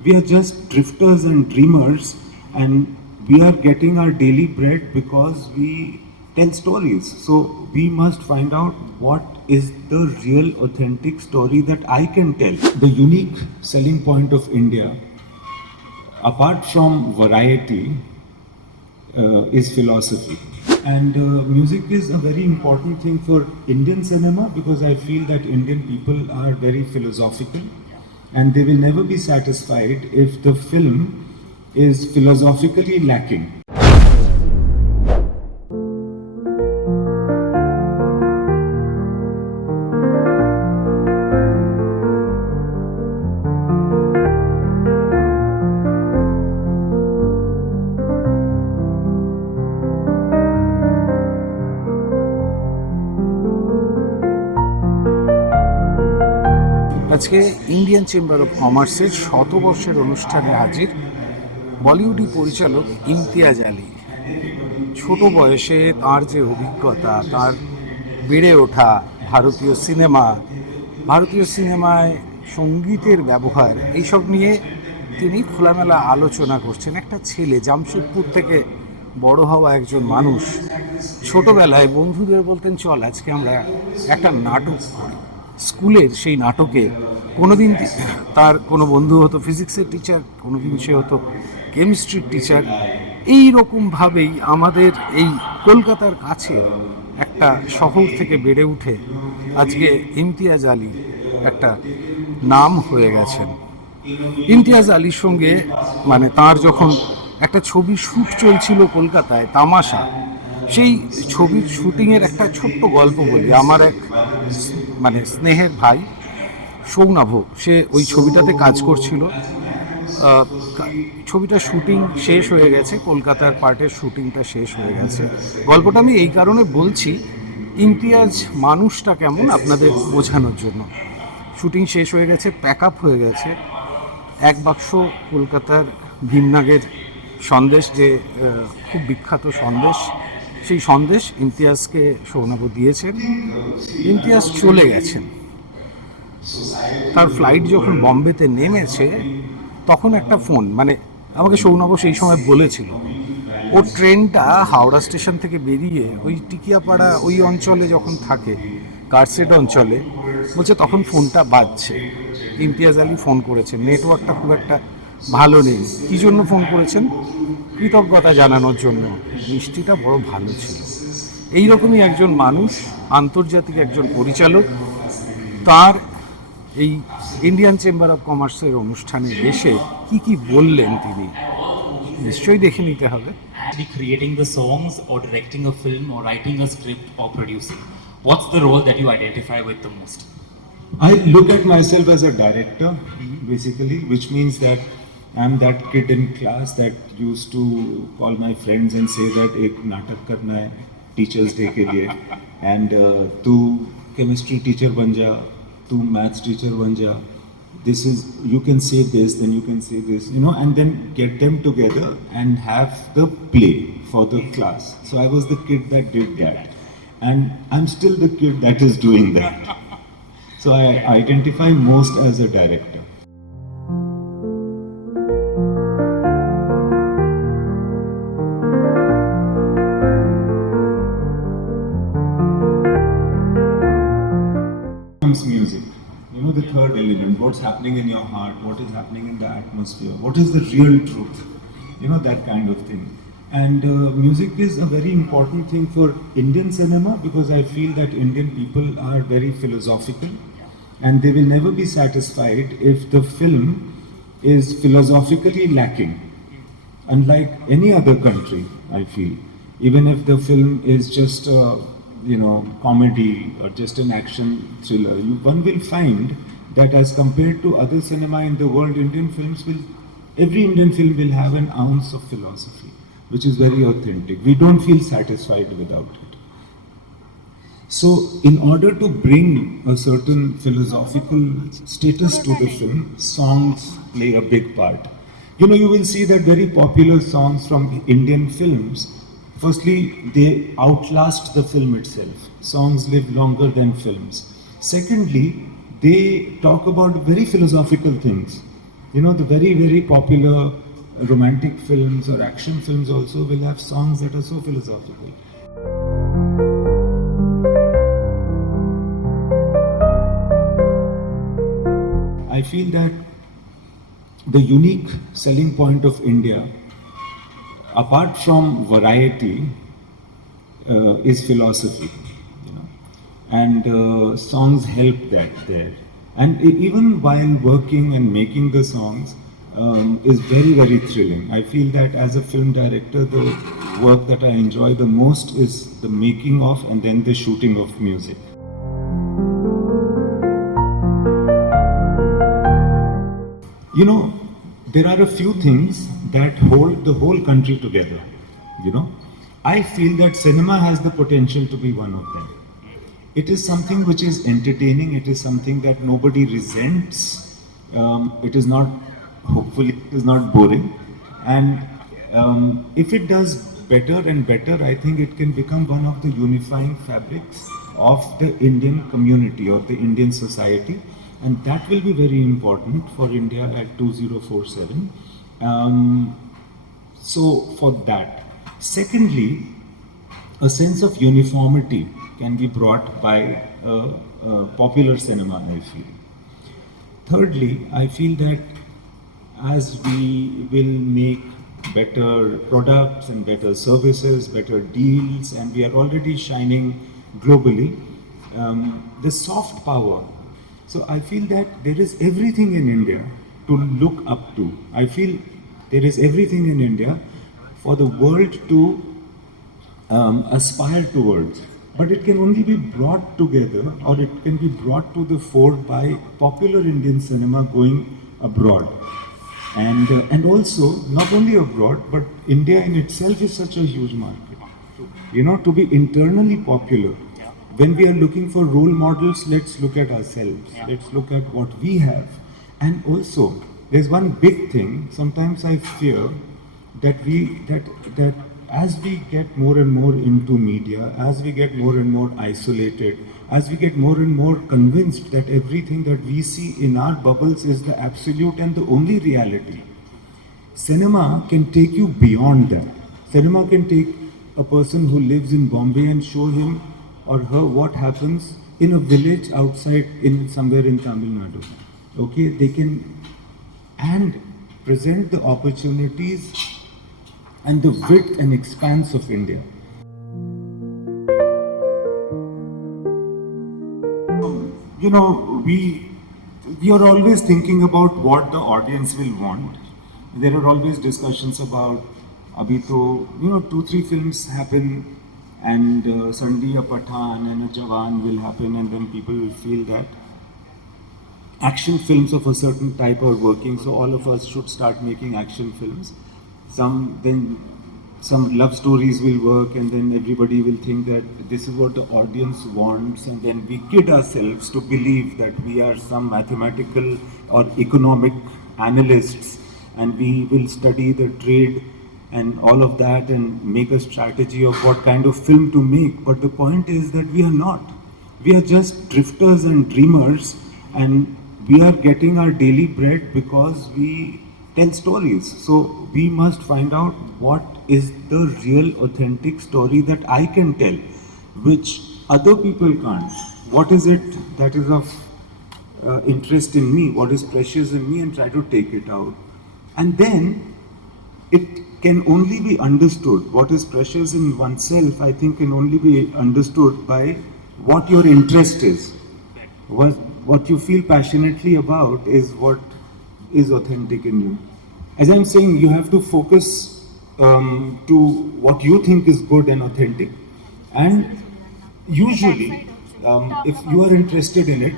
We are just drifters and dreamers, and we are getting our daily bread because we tell stories. So we must find out what is the real authentic story that I can tell. The unique selling point of India, apart from variety, is philosophy. And music is a very important thing for Indian cinema because I feel that Indian people are very philosophical and they will never be satisfied if the film is philosophically lacking. আজকে Indian chamber of কমার্সের শতবর্ষের অনুষ্ঠানে হাজির বলিউডি পরিচালক ইমতিয়াজ আলী। ছোট বয়সে তার যে অভিজ্ঞতা, তার বেড়ে ওঠা, ভারতীয় সিনেমায় সঙ্গীতের ব্যবহার, এইসব নিয়ে তিনি খোলামেলা আলোচনা করছেন। একটা ছেলে, জামশেদপুর থেকে বড় হওয়া একজন মানুষ, ছোটবেলায় বন্ধুদের বলতেন চল আজকে আমরা একটা নাটক করি। স্কুলের সেই নাটকে কোনোদিন তার কোনো বন্ধু হতো ফিজিক্সের টিচার, কোনোদিন সে হতো কেমিস্ট্রির টিচার। এই রকমভাবেই আমাদের এই কলকাতার কাছে একটা শহর থেকে বেড়ে উঠে আজকে ইমতিয়াজ আলী একটা নাম হয়ে গেছেন। ইমতিয়াজ আলীর সঙ্গে তার যখন একটা ছবির শ্যুট চলছিল কলকাতায়, তামাশা, সেই ছবির শুটিংয়ের একটা ছোট্ট গল্প বলি। আমার এক স্নেহের ভাই সৌনভ, সে ওই ছবিটাতে কাজ করছিল। ছবিটা শুটিং শেষ হয়ে গেছে, কলকাতার পার্টের শুটিংটা শেষ হয়ে গেছে। গল্পটা আমি এই কারণে বলছি, ইমতিয়াজ মানুষটা কেমন আপনাদের বোঝানোর জন্য। শুটিং শেষ হয়ে গেছে, প্যাক আপ হয়ে গেছে, এক বাক্স কলকাতার ভীমনাগের সন্দেশ, যে খুব বিখ্যাত সন্দেশ, সেই সন্দেশ ইমতিয়াজকে সৌনভ দিয়েছেন। ইমতিয়াজ চলে গেছেন। তার ফ্লাইট যখন বম্বেতে নেমেছে তখন একটা ফোন, আমাকে সৌনভ সেই সময় বলেছিল, ওর ট্রেনটা হাওড়া স্টেশন থেকে বেরিয়ে ওই টিকিয়াপাড়া ওই অঞ্চলে যখন থাকে, কারসেট অঞ্চলে, বলছে তখন ফোনটা বাজছে। ইমতিয়াজ আলী ফোন করেছেন, নেটওয়ার্কটা খুব একটা ভালো নেই। কী জন্য ফোন করেছেন? কৃতজ্ঞতা জানানোর জন্য। মিষ্টিটা বড় ভালো ছিল। এইরকমই একজন মানুষ, আন্তর্জাতিক একজন পরিচালক, তার এই ইন্ডিয়ান চেম্বার অফ কমার্সের অনুষ্ঠানে এসে কি বললেন তিনি নিশ্চয়ই দেখে নিতে হবে। Creating the songs or directing a film or writing a script or producing, what's the role that you identify with the most? I look at myself as a director, basically, which means that I'm that kid in class that used to call my friends and say that ek natak karna hai teachers day ke liye, and tu chemistry teacher ban ja, tu maths teacher ban ja, this is, you can say this, then you can say this, and then get them together and have the play for the class. So I was the kid that did that, and I'm still the kid that is doing that. So I identify most as a director. Music, the third element, what's happening in your heart, what is happening in the atmosphere, what is the real truth, that kind of thing. And music is a very important thing for Indian cinema because I feel that Indian people are very philosophical and they will never be satisfied if the film is philosophically lacking. Unlike any other country, I feel, even if the film is just comedy or just an action thriller, one will find that as compared to other cinema in the world, every Indian film will have an ounce of philosophy, which is very authentic. We don't feel satisfied without it. So in order to bring a certain philosophical status to the film, songs play a big part. You will see that very popular songs from Indian films, firstly, they outlast the film itself. Songs live longer than films. Secondly, they talk about very philosophical things. You know, the very, very popular romantic films or action films also will have songs that are so philosophical. I feel that the unique selling point of India, apart from variety, is philosophy, you know, and songs help that there. And even while working and making the songs, is very, very thrilling. I feel that as a film director, the work that I enjoy the most is the making of and then the shooting of music. You know, there are a few things that hold the whole country together, you know. I feel that cinema has the potential to be one of them. It is something which is entertaining, it is something that nobody resents, it is not, hopefully, it is not boring. And if it does better and better, I think it can become one of the unifying fabrics of the Indian community or the Indian society. And that will be very important for India at 2047. So for that. Secondly, a sense of uniformity can be brought by popular cinema, I feel. Thirdly, I feel that as we will make better products and better services, better deals, and we are already shining globally, the soft power. So I feel that there is everything in India to look up to. I feel there is everything in India for the world to aspire towards. But it can only be brought together, or it can be brought to the fore by popular Indian cinema going abroad. And also, not only abroad, but India in itself is such a huge market. You know, to be internally popular, when we are looking for role models, let's look at ourselves. Let's look at what we have. And also, there's one big thing. Sometimes I fear that that as we get more and more into media, as we get more and more isolated, as we get more and more convinced that everything that we see in our bubbles is the absolute and the only reality, cinema can take you beyond that. Cinema can take a person who lives in Bombay and show him or her what happens in a village outside in somewhere in Tamil Nadu. Okay, they can and present the opportunities and the width and expanse of India. You know, we are always thinking about what the audience will want. There are always discussions about abhi to, you know, 2-3 films happen and suddenly a Pathan and a Jawan will happen, and then people will feel that action films of a certain type are working, so all of us should start making action films. Some love stories will work, and then everybody will think that this is what the audience wants, and then we kid ourselves to believe that we are some mathematical or economic analysts, and we will study the trade and all of that and make a strategy of what kind of film to make. But the point is that we are not. We are just drifters and dreamers, and we are getting our daily bread because we tell stories. So we must find out what is the real authentic story that I can tell, which other people can't. What is it that is of interest in me, what is precious in me, and try to take it out. And then it can only be understood. What is precious in oneself, I think, can only be understood by what your interest is. What you feel passionately about is what is authentic in you. As I'm saying, you have to focus to what you think is good and authentic. And usually, if you are interested in it,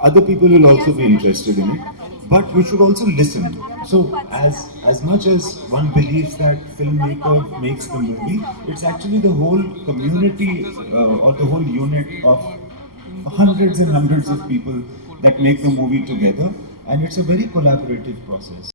other people will also be interested in it. But you should also listen. So as much as one believes that filmmaker makes the movie, it's actually the whole community or the whole unit of hundreds and hundreds of people that make the movie together, and it's a very collaborative process.